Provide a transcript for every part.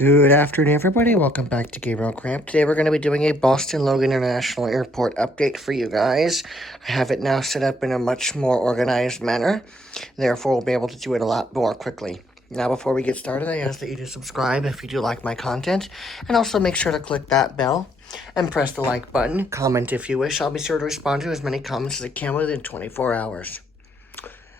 Good afternoon, everybody. Welcome back to Gabriel Cramp. Today we're going to be doing a Boston Logan International Airport update for you guys. I have it now set up in a much more organized manner. Therefore, we'll be able to do it a lot more quickly. Now, before we get started, I ask that you do subscribe if you do like my content. And also make sure to click that bell and press the like button. Comment if you wish. I'll be sure to respond to as many comments as I can within 24 hours.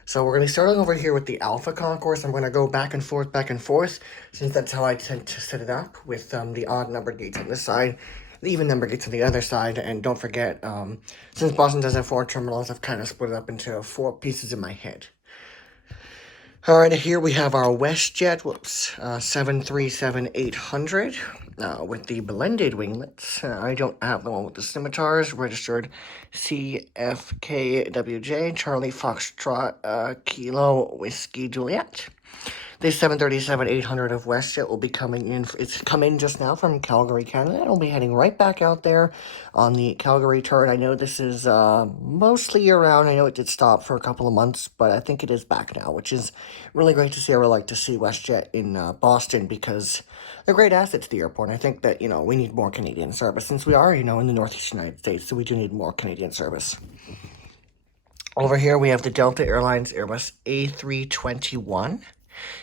So we're going to be starting over here with the Alpha Concourse. I'm going to go back and forth, since that's how I tend to set it up, with the odd numbered gates on this side, the even numbered gates on the other side. And don't forget, since Boston does have 4 terminals, I've kind of split it up into 4 pieces in my head. Alright, here we have our WestJet, 737-800, with the blended winglets. I don't have the one with the scimitars, registered CFKWJ, Charlie Foxtrot, Kilo Whiskey Juliet. The 737-800 of WestJet will be coming in. It's come in just now from Calgary, Canada, and we'll be heading right back out there on the Calgary turn. I know this is mostly year-round. I know it did stop for a couple of months, but I think it is back now, which is really great to see. I would like to see WestJet in Boston because they're a great asset to the airport. And I think that, we need more Canadian service since we are, in the Northeast United States, so we do need more Canadian service. Over here, we have the Delta Airlines Airbus A321.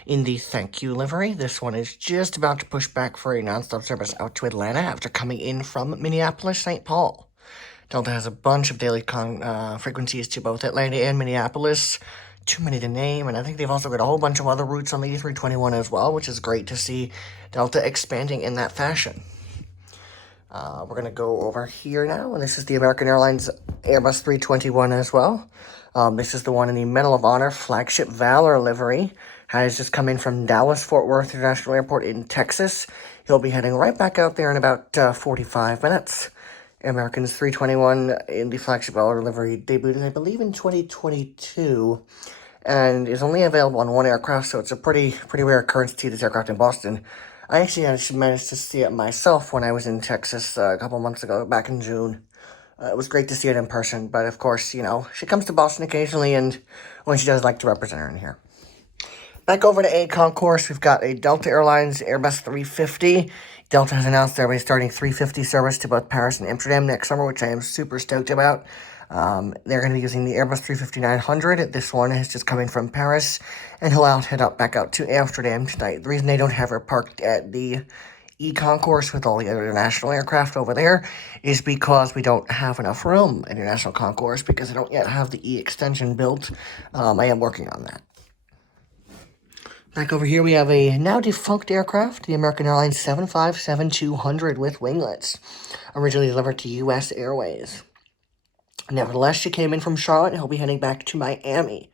In the thank you livery. This one is just about to push back for a nonstop service out to Atlanta after coming in from Minneapolis, St. Paul. Delta has a bunch of daily frequencies to both Atlanta and Minneapolis. Too many to name, and I think they've also got a whole bunch of other routes on the A321 as well, which is great to see Delta expanding in that fashion. We're going to go over here now, and this is the American Airlines Airbus 321 as well. This is the one in the Medal of Honor flagship Valor livery. Has just come in from Dallas-Fort Worth International Airport in Texas. He'll be heading right back out there in about 45 minutes. American's 321 in the flagship Valor livery debuted, I believe, in 2022, and is only available on one aircraft, so it's a pretty rare occurrence to see this aircraft in Boston. I actually managed to see it myself when I was in Texas a couple months ago, back in June. It was great to see it in person, but of course, she comes to Boston occasionally, and when she does, like to represent her in here. Back over to A Concourse, we've got a Delta Airlines Airbus 350. Delta has announced they'll be starting 350 service to both Paris and Amsterdam next summer, which I am super stoked about. They're going to be using the Airbus 350-900. This one has just come in from Paris, and he'll head back out to Amsterdam tonight. The reason they don't have her parked at the E-Concourse with all the other international aircraft over there is because we don't have enough room at International Concourse because I don't yet have the E-extension built. I am working on that. Back over here, we have a now defunct aircraft, the American Airlines 757-200 with winglets, originally delivered to U.S. Airways. Nevertheless, she came in from Charlotte, and he'll be heading back to Miami.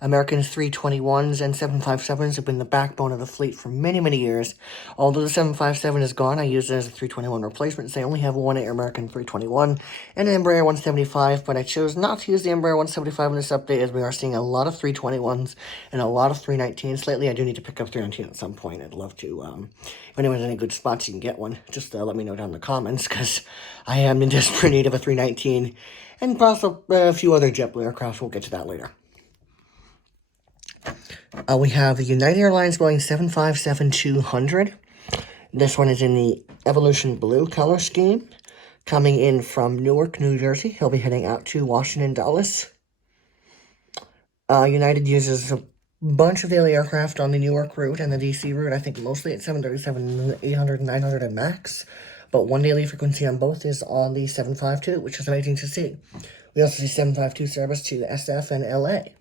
American's 321s and 757s have been the backbone of the fleet for many, many years. Although the 757 is gone, I use it as a 321 replacement, so I only have one American 321 and an Embraer 175, but I chose not to use the Embraer 175 in this update as we are seeing a lot of 321s and a lot of 319s lately. I do need to pick up 319 at some point. I'd love to. If anyone has any good spots, you can get one. Just let me know down in the comments, because I am in desperate need of a 319 and possibly a few other JetBlue aircraft. We'll get to that later. We have the United Airlines Boeing 757-200. This one is in the Evolution Blue color scheme. Coming in from Newark, New Jersey. He'll be heading out to Washington, Dulles. United uses a bunch of daily aircraft on the Newark route and the DC route. I think mostly at 737, 800, 900, and MAX. But one daily frequency on both is on the 752, which is amazing to see. We also see 752 service to SF and LA.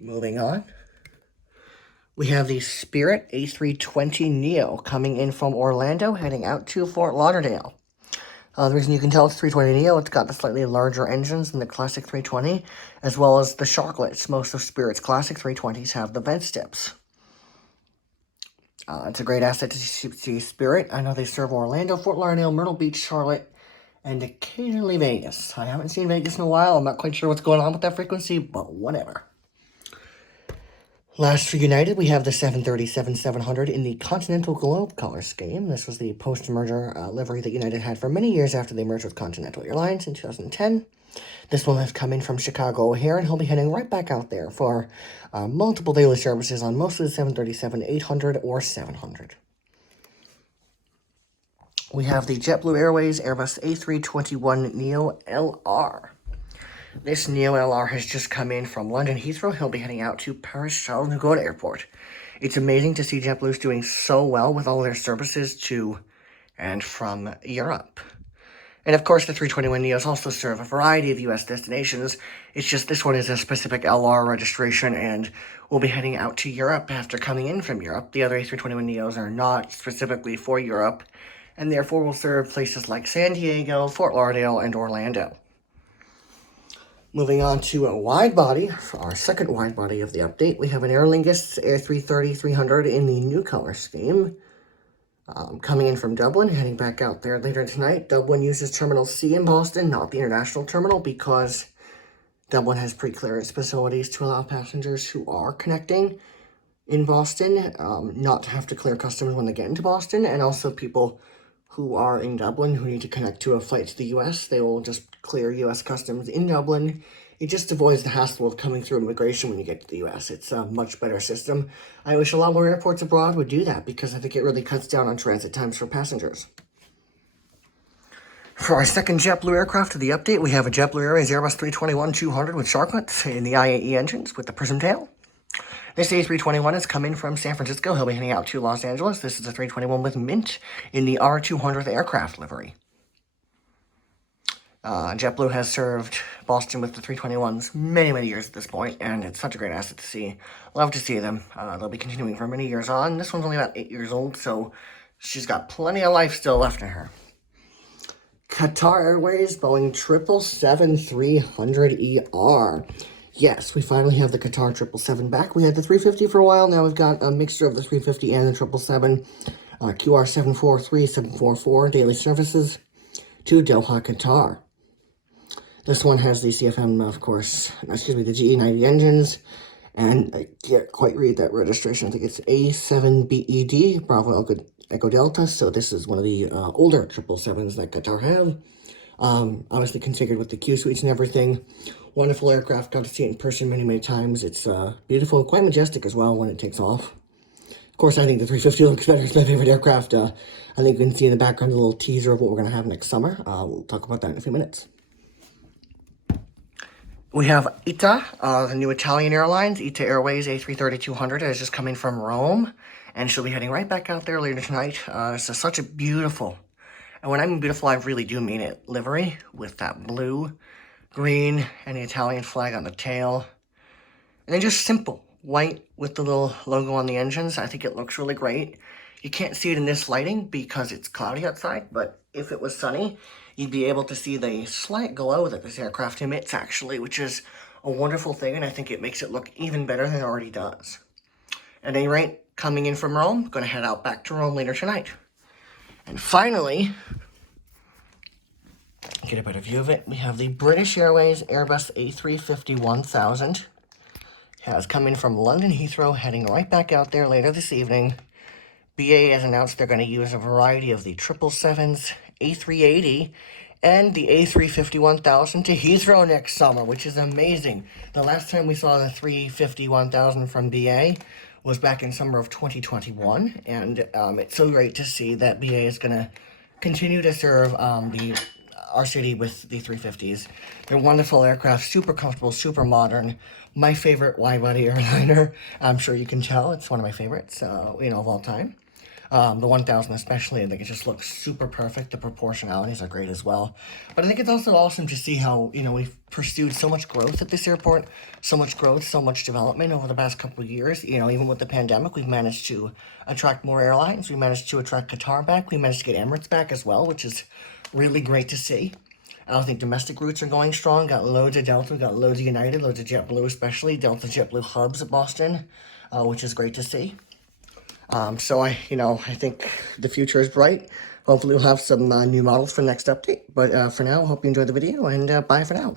Moving on, we have the Spirit A320neo coming in from Orlando, heading out to Fort Lauderdale. The reason you can tell it's 320neo, it's got the slightly larger engines than the classic 320, as well as the sharklets. Most of Spirit's classic 320s have the bed steps. It's a great asset to see Spirit. I know they serve Orlando, Fort Lauderdale, Myrtle Beach, Charlotte, and occasionally Vegas. I haven't seen Vegas in a while. I'm not quite sure what's going on with that frequency, but whatever. Last for United, we have the 737-700 in the Continental Globe color scheme. This was the post-merger livery that United had for many years after they merged with Continental Airlines in 2010. This one has come in from Chicago O'Hare, and he'll be heading right back out there for multiple daily services on most of the 737, 800, or 700. We have the JetBlue Airways Airbus A321neo LR. This neo LR has just come in from London Heathrow. He'll be heading out to Paris Charles de Gaulle Airport. It's amazing to see JetBlue's doing so well with all their services to and from Europe. And of course, the 321neos also serve a variety of U.S. destinations. It's just this one is a specific LR registration and will be heading out to Europe after coming in from Europe. The other A321neos are not specifically for Europe, and therefore will serve places like San Diego, Fort Lauderdale, and Orlando. Moving on to a wide body, for our second wide body of the update, we have an Aer Lingus A330-300 in the new color scheme. Coming in from Dublin, heading back out there later tonight. Dublin uses Terminal C in Boston, not the international terminal, because Dublin has pre-clearance facilities to allow passengers who are connecting in Boston not to have to clear customs when they get into Boston, and also people who are in Dublin who need to connect to a flight to the U.S., they will just clear U.S. customs in Dublin. It just avoids the hassle of coming through immigration when you get to the U.S. It's a much better system. I wish a lot more airports abroad would do that because I think it really cuts down on transit times for passengers. For our second JetBlue aircraft of the update, we have a JetBlue Airways Airbus 321-200 with sharklets in the IAE engines with the prism tail. This A321 has come in from San Francisco. He'll be heading out to Los Angeles. This is a 321 with Mint in the R200th aircraft livery. JetBlue has served Boston with the 321s many years at this point, and it's such a great asset to see. Love to see them. They'll be continuing for many years on. This one's only about 8 years old, so she's got plenty of life still left in her. Qatar Airways Boeing 777-300ER. Yes, we finally have the Qatar 777 back. We had the 350 for a while. Now we've got a mixture of the 350 and the 777. QR743-744 daily services to Doha, Qatar. This one has the CFM, of course, the GE90 engines, and I can't quite read that registration. I think it's A7BED, Bravo Echo Delta, so this is one of the older 777s that Qatar have. Obviously configured with the Q suites and everything. Wonderful aircraft, got to see it in person many times. It's beautiful, quite majestic as well when it takes off. Of course, I think the 350 looks better. It's my favorite aircraft. I think you can see in the background a little teaser of what we're going to have next summer. We'll talk about that in a few minutes. We have ITA, the new Italian Airlines, ITA Airways A330-200 has just come in from Rome, and she'll be heading right back out there later tonight. This is such a beautiful, and when I mean beautiful, I really do mean it, livery with that blue, green, and the Italian flag on the tail. And then just simple, white with the little logo on the engines. I think it looks really great. You can't see it in this lighting because it's cloudy outside, but if it was sunny, you'd be able to see the slight glow that this aircraft emits, actually, which is a wonderful thing, and I think it makes it look even better than it already does. At any rate, coming in from Rome, going to head out back to Rome later tonight. And finally, get a better view of it, we have the British Airways Airbus A350-1000. Has come in from London Heathrow, heading right back out there later this evening. BA has announced they're going to use a variety of the 777s, A380, and the A350-1000 to Heathrow next summer, which is amazing. The last time we saw the 350-1000 from BA was back in summer of 2021, and it's so great to see that BA is going to continue to serve our city with the 350s. They're wonderful aircraft, super comfortable, super modern. My favorite wide-body airliner. I'm sure you can tell it's one of my favorites, of all time. The 1000 especially, I think it just looks super perfect. The proportionalities are great as well. But I think it's also awesome to see how, we've pursued so much growth at this airport, so much growth, so much development over the past couple of years. Even with the pandemic, we've managed to attract more airlines. We managed to attract Qatar back. We managed to get Emirates back as well, which is really great to see. I think domestic routes are going strong. Got loads of Delta, got loads of United, loads of JetBlue especially. Delta JetBlue hubs at Boston, which is great to see. So I think the future is bright. Hopefully we'll have some new models for the next update. But for now, I hope you enjoyed the video, and bye for now.